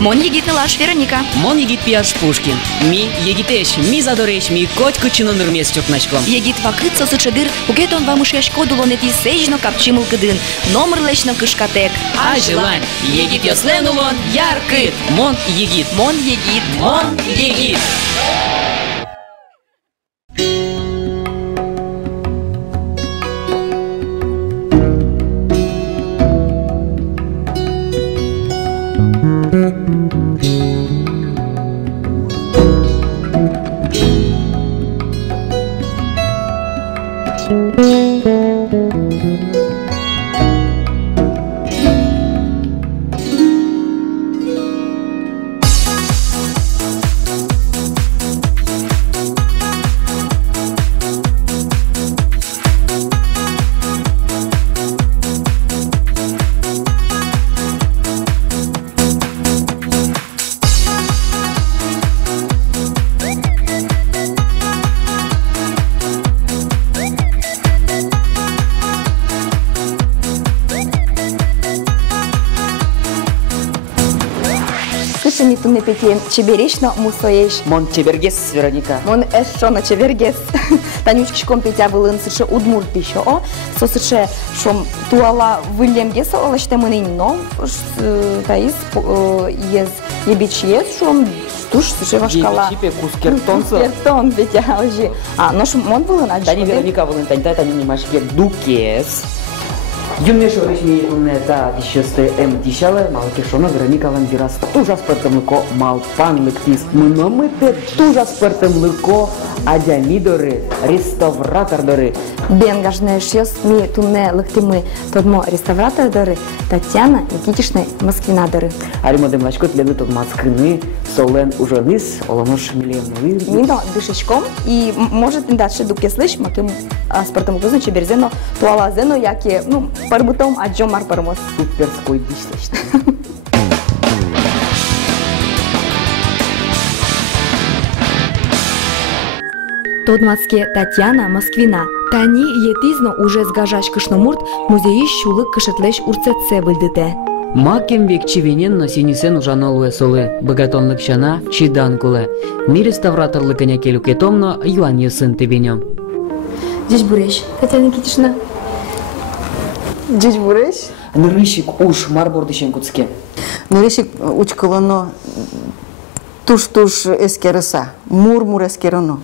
Мон егитны лаш Вероника. Мон егит пияш Пушкин. Ми егитеш, ми задореш, ми котку чинонырмес чокначком. Егит вакыт сосычыдыр, угетон вамышеш кодулонети сежно капчимыл кыдын. Номер лечно кышкатек. А желань, егит йослен улон яркыт. Мон егит. Мон егит. Мон егит. Слышали ты на пяти чеберечно мусоешь. Мон чебергес, Вероника. Мон эшо на чебергес. Танючкишком петя вылын сыше удмурт еще о. Со сыше шом туала вылемгеса олаште мынын но. Таис ез ебичьес шом туш сыше вашкала. Ебичипе кускертонса. Кускертон петя ожи. А но шом мон вылын ачо. Тани Вероника вылын тани немашке дукес. Юмешо решили унета дишесте дишала малкешона Вероника вандирас тужа спартамлыко малпанлыктис мыномыте тужа спартамлыко адямидоры реставратордоры. Бенгажне шьёс ми тунне лыктимы тодмо реставратордоры Татьяна Никитична Москвинадоры. Аримодем лачкот лену тод мацкрыны солен ужаныс оламош миллионовый. Мино дышечком и может дальше дуке слышь маким спартамлыко чеберзено туалазено яке ну парбутом аджомар пармос. Суперской дишлечный. Тодмацке Татьяна Москвина. Тани етизно уже сгажаш кышномурт музеи шулык кышетлеш урцетсе выльдыте. Макем век чивенен на синисен ужаналуе солы, богатонлык чана чиданкуле. Ми реставраторлык некелю кетомно юан есын тебенем. Здесь буреш, Татьяна Никитична. Здесь буреш? Нырыщик уж марбордыщен куцке. Нырыщик учкалано туш эскерыса, мур эскерано.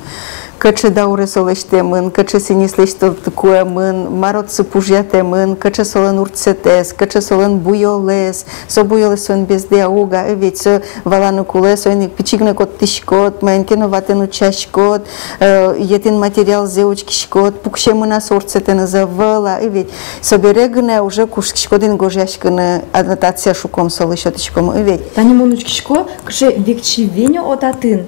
Каче дауре солеште мын, каче синислеште такое мын, марот сыпужяте мын, каче солен урцетес, каче солен буйолес, со буйолес сон безде ауга, ведь со валану куле, сон пичигне кот тишкот, маенкено ватену чашкот, етин материал зеучкишкот, пукше мына сорцете назавала, ведь соберегне уже кушкишкодин гожяшкне аннотация шуком солешотичком, ведь. Тани монучкишко, каше векчивеню отатын.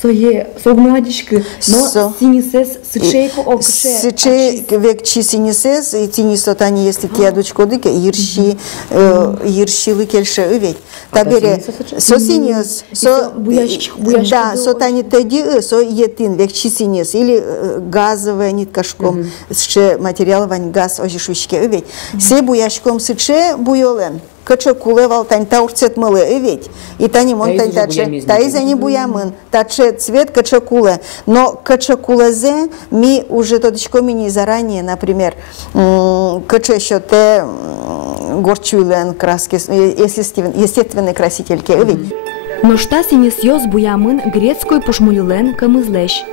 Согмадишки, но синисес сычейко окше. Сычей векчи синисес и тинисо тани если киадучко дыке иршилы кельше ведь. Табере со синис со да со тани теди со етин векчи синис или газовая ниткашком сче материал вань газ ожишучке ведь. Се буяшком сыче буйолен. Каче кулевал тань таурцет мылы ведь. И тани мон тань таче таиза не буямын. Таче цвет каче куле. Но каче кулезе ми уже тодичко мини заранее, например, каче еще те горчулен краски, естественные красительки ведь. Но что синисьёс буямын грецкой пушмулюлен камызлеш.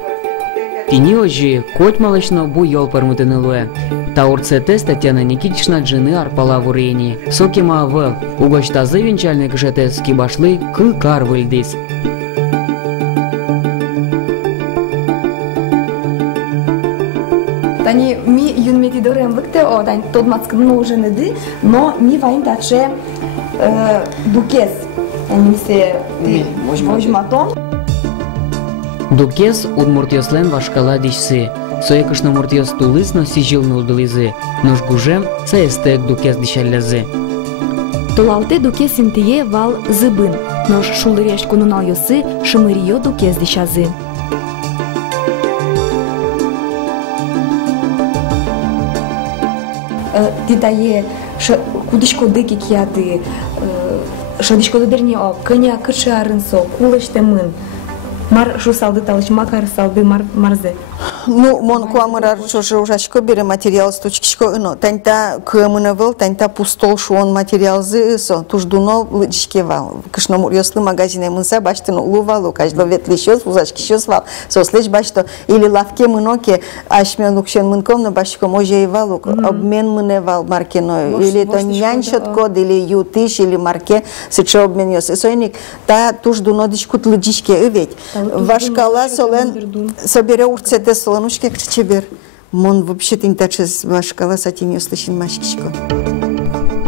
Тини ожи коть малышно буйол пармутынылуе. Таурцетес Татьяна Никитична джины арпала в урени. Сокима в угощтазы венчальный кышетес кибашлы кар выльдис. Тани ми юнметидорем выкте о тань тот мацкно уже неды, но ми вайн таче дукес. Они все вожматон. Дукес удмуртьослен вашкала дишсы. Соекышны муртьос тулыз но сижилны удылызы. Нож гужем саестек дукес дишаллязы. Толалте дукес интие вал зыбын. Нож шулыреш конунал йосы шымырио дукес дишазы. Титае кудышко дыки кияты Шадичко додерні о коня кичаринсо, кулочте мин. Мар шусалды талыч макар салды марзе. Ну, мон куамырар шошы ужашко бере материал стучкишко ыно. Таньта кымынывыл, таньта пустол шуон материалзы ысо. Туждуно лычке вал. Кышно мурьослы магазине мынса баштыны улу валу. Каждо ветлищёс, узашкищёс вал. Сослеч башто или лавке мыноке ашмен лукшен мынкомно башко може валу. Обмен мыне вал маркено. Или то няньшот код, или ютиш, или марке сыче обмен ёс. Исойник та туждуно дичкут лычке ыветь. Вашкала солен собере урцете солонушке кричебер. Мон вообще тинтачес вашкала сатиньо слышин машкишко.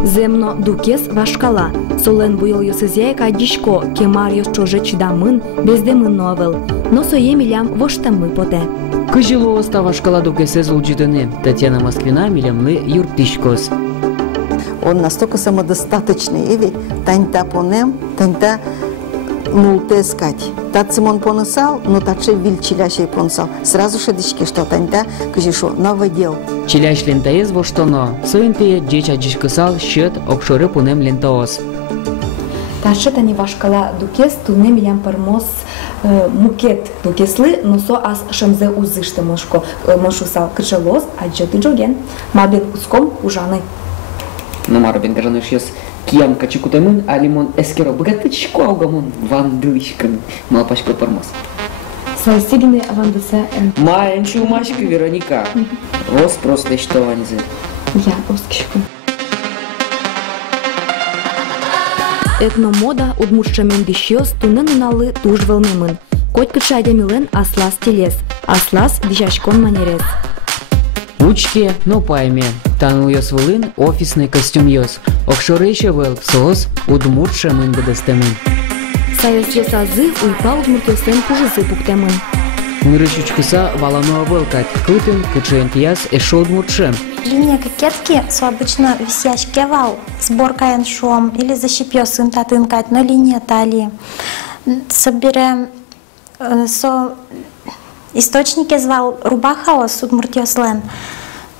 Земно дукес вашкала. Солен буйол йосызяйка дишко, кемар йос чоже чидамын, бездемын новел. Но сое милям воштамы поте. Кыжило оста вашкала дукесе зулджидыны. Татьяна Москвина милямлы юртишкос. Он настолько самодостаточный, и таньта понем, таньта нулте искать. Тат Симон понысал, но татше виль чилящий понысал. Сразу шедички, что таньта, кажешо, новодел. Чиляш лентаез во штоно. Соинте джеча джишкысал счет окшоры пунем лентаос. Татше тани вашкала дукес туне милям пармос мукет дукеслы, но со ас шамзе узыште мошко мошусал кычелос, а джеты джоген. Мабет уском ужаны. Ну марбен гажаныш ёс киям качукутамын, а лимон эскеро богатычко аугамон вандылышкан малпашко пармос. Салсигны вандыса Маянчу мачка Вероника. Рос просто что ванзы. Я оскишку. Этномода удмуртшамен дишёс туныныналы туж вълнымын. Коть кычайда милен аслас телес, аслас дишашкон манерес. Учке, но пайме. Танул ёс вылын офисный костюм ёс. Окшоры еще вел соос удмуртшамен бедестемын. Сайос ёсазы уйпа удмуртёсен кужызы пуктемын. Мырычучкыса валану авелкать. Кытын кычаентияс эшо удмуртшем. Линия кокетки, со обычно висящий вал, сборка шом или защипёсын татынкать, но линия талии. Соберем со источники звал рубахаос удмуртёслен.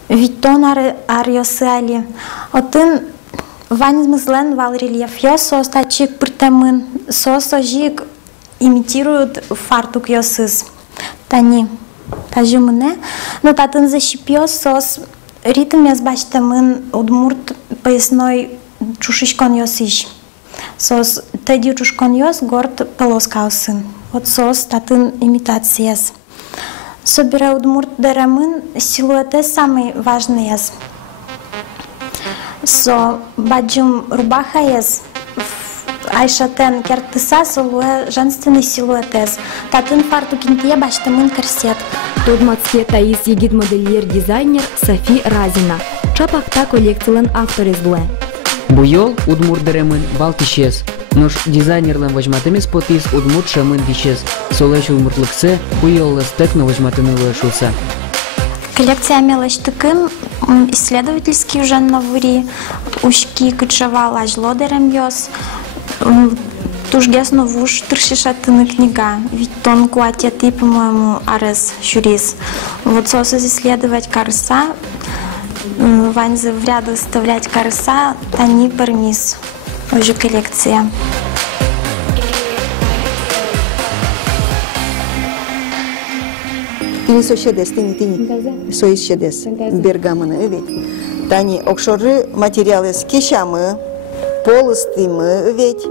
Ведь тон арьосали. Отын ванизмызлен вал рельеф ёсо стачик притемын, сосожик имитируют фартук ёсыз. Тани тажумыне, но татын защипёс сос ритм яз баштамын удмурт поясной чушишкон ёсиш. Сос теди чушкон ёс горд полоскаусын. Вот сос татын имитацияс. Собира удмурт дерамын силуэте самый важный яз. Со баджум рубаха яз айшатен кертыса солуэ женственный силуэтез. Татын фартукинтие баштамын корсет. Тодмацке Таис егит модельер дизайнер Софи Разина. Чапакта коллекциялен авторез буэ. Буйол удмурт деремын балтишес. Нош дизайнерлен вожматемес потис удмурт шамын дишес. Солэш удмуртлыксе буйол стекно вожматыны лэшуса. Коллекция мелочтыкын исследовательский уже на вури. Ушки кычавал ажло дерем ёс. Тужгесно вуш тршишатыны книга. Ведь тон куатя ты, по-моему, арес шурис. Вот сосыз исследовать карса. Ванзы в ряду вставлять карса, тани пармис. Уже коллекция. Тини сошедес, тини. Соис шедес. Бергамыны, ведь. Тани окшоры материалы с кишамы, полостымы, ведь.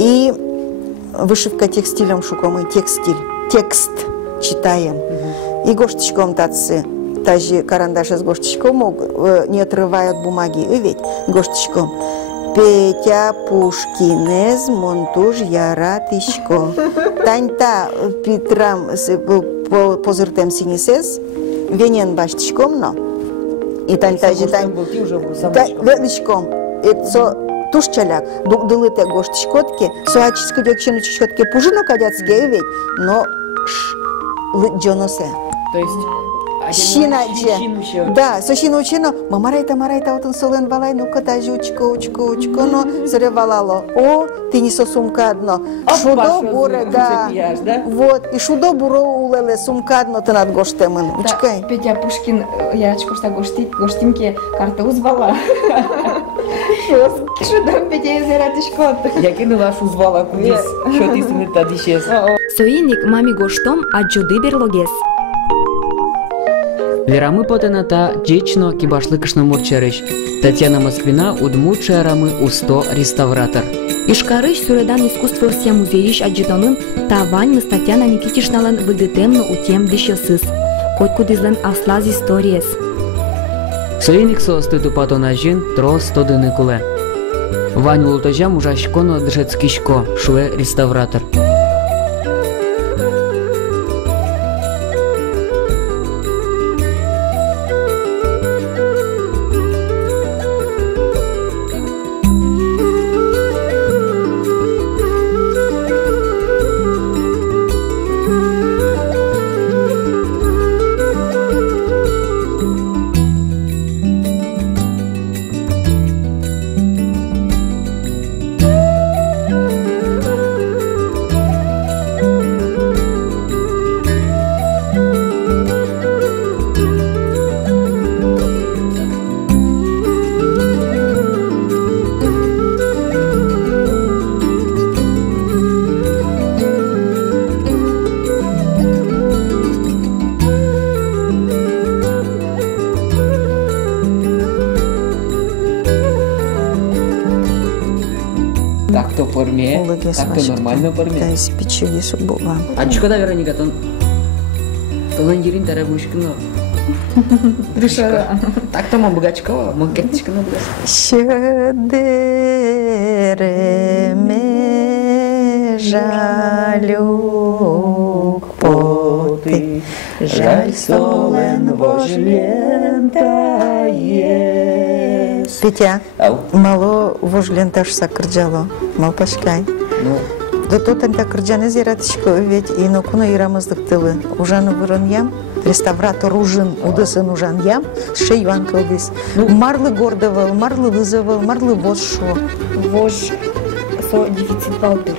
И вышивка текстилем шукомы, текстиль. Текст читаем. И гоштичком татсы. Тажи карандаши с гоштичком не отрывая от бумаги, ведь. Гоштичком. Петя Пушкинез монтуж яратишко. Таньта Петрам позыртем синисес, венен баштичком, но. И таньта же тань. Величком. Это тушчаляк. Дулыте гоштичкотки, суачиску дёкчину чечкотки пужино кадяцкие, ведь, но джоносе. То есть Шинадже. Да, сошина учено. Марайта, вот он солен валай, ну-ка, даже учко, но заревалало. О, ты не со сумка одно. Шудо буре, да. Вот, и шудо буро улеле сумка одно, ты над гоштемын. Учкай. Петя Пушкин, я очко что гоштимки карта узвала. Що там піде зірати шкода? Я кинула шузвала кудись, що ти сини тоді щас. Соїник мамі гоштом аджоди берлогес. Вірамы потената дечно кибашлы кышномурчарыш. Татьяна Москвина удмурчарами усто реставратор. Ишкарыш Суредан искусство Россия музеиш аджитонын Тавань Татьяна Никитишналан выдытемно утем дещесыз. Койкудизлен аслаз историес. Союник состыту патонажин трос тодыны куле. Вань ултажа мужашконо джецкишко шуэ реставратор. Так-то форме, так-то нормально форме. Да, из печи суббота. А чукада Вероника, тон ландирин тарабушкино. Так-то мам богачкова, макетчика на богачка. Щедереме жалюк поты, жаль солен вожлентае. Петя, мало вожленташ сакырджало, мал пашкай. До тотан такырджаны зиратышко ведь и нокуно ирамыздык тылы. Ужаны вырын ям, реставратор ужин удысын ужан ям, ше Иван кылдыс. Марлы гордовал, марлы вызывал, марлы воз шо. Вож со дефицит палтыр.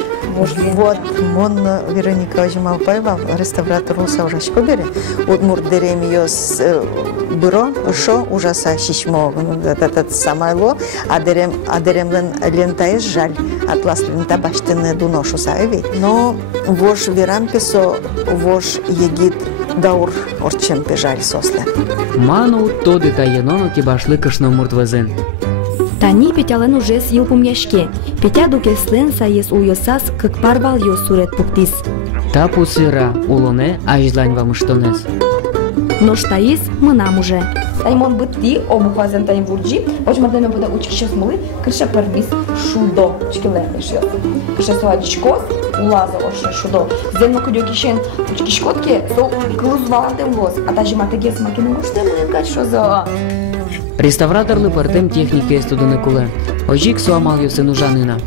Вот, мон Вероника Ожималпаева, реставратор усаужашко бере. Удмур деремиос бюро, шо ужаса шишмо, этот самайло, а деремлен лентаес жаль, атлас лента баштыны дуношу саеви. Но вож верампесо, вож егит даур орчем пежаль сосле. Ману тоды таеноно кибашлы кышномуртвазен. Тани Петялен уже съел помяшке. Петя дукеслен саес уйосас, как парвал ее сурет пуктис. Та пусыра улоне ажлань вам штонес. Но штаис мы нам уже. Таймон бытти обухазен тайм вурджи, очмардаме буде учкище смоли, крыша пармис шудо, чкилен шел. Крыша суадичкос, улаза оше шудо. Земно кудёкишен учкишкотке, то клузваландем воз, а та жиматеге смакины муштем лыгать шо за. Реставраторлы партем техники студыны куле. Ожик суамал юсыну жанына.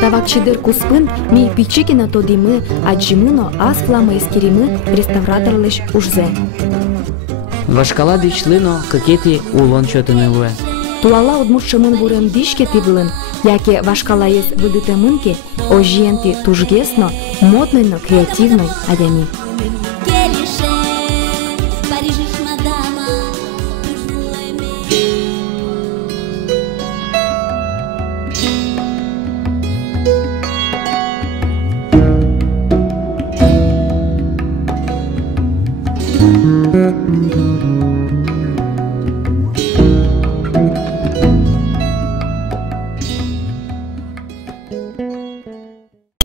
Тавакчидыр куспын ми пичикина тодимы, аджимыно ас флама эскеримы реставраторлыш ужзе. Вашкала дичлыно какети улон чотыны луэ. Туала удмуртшымын вурен дишке тивлын, яке вашкала ес выдытымынке, ожиенти тужгесно, модныйно, креативной адями.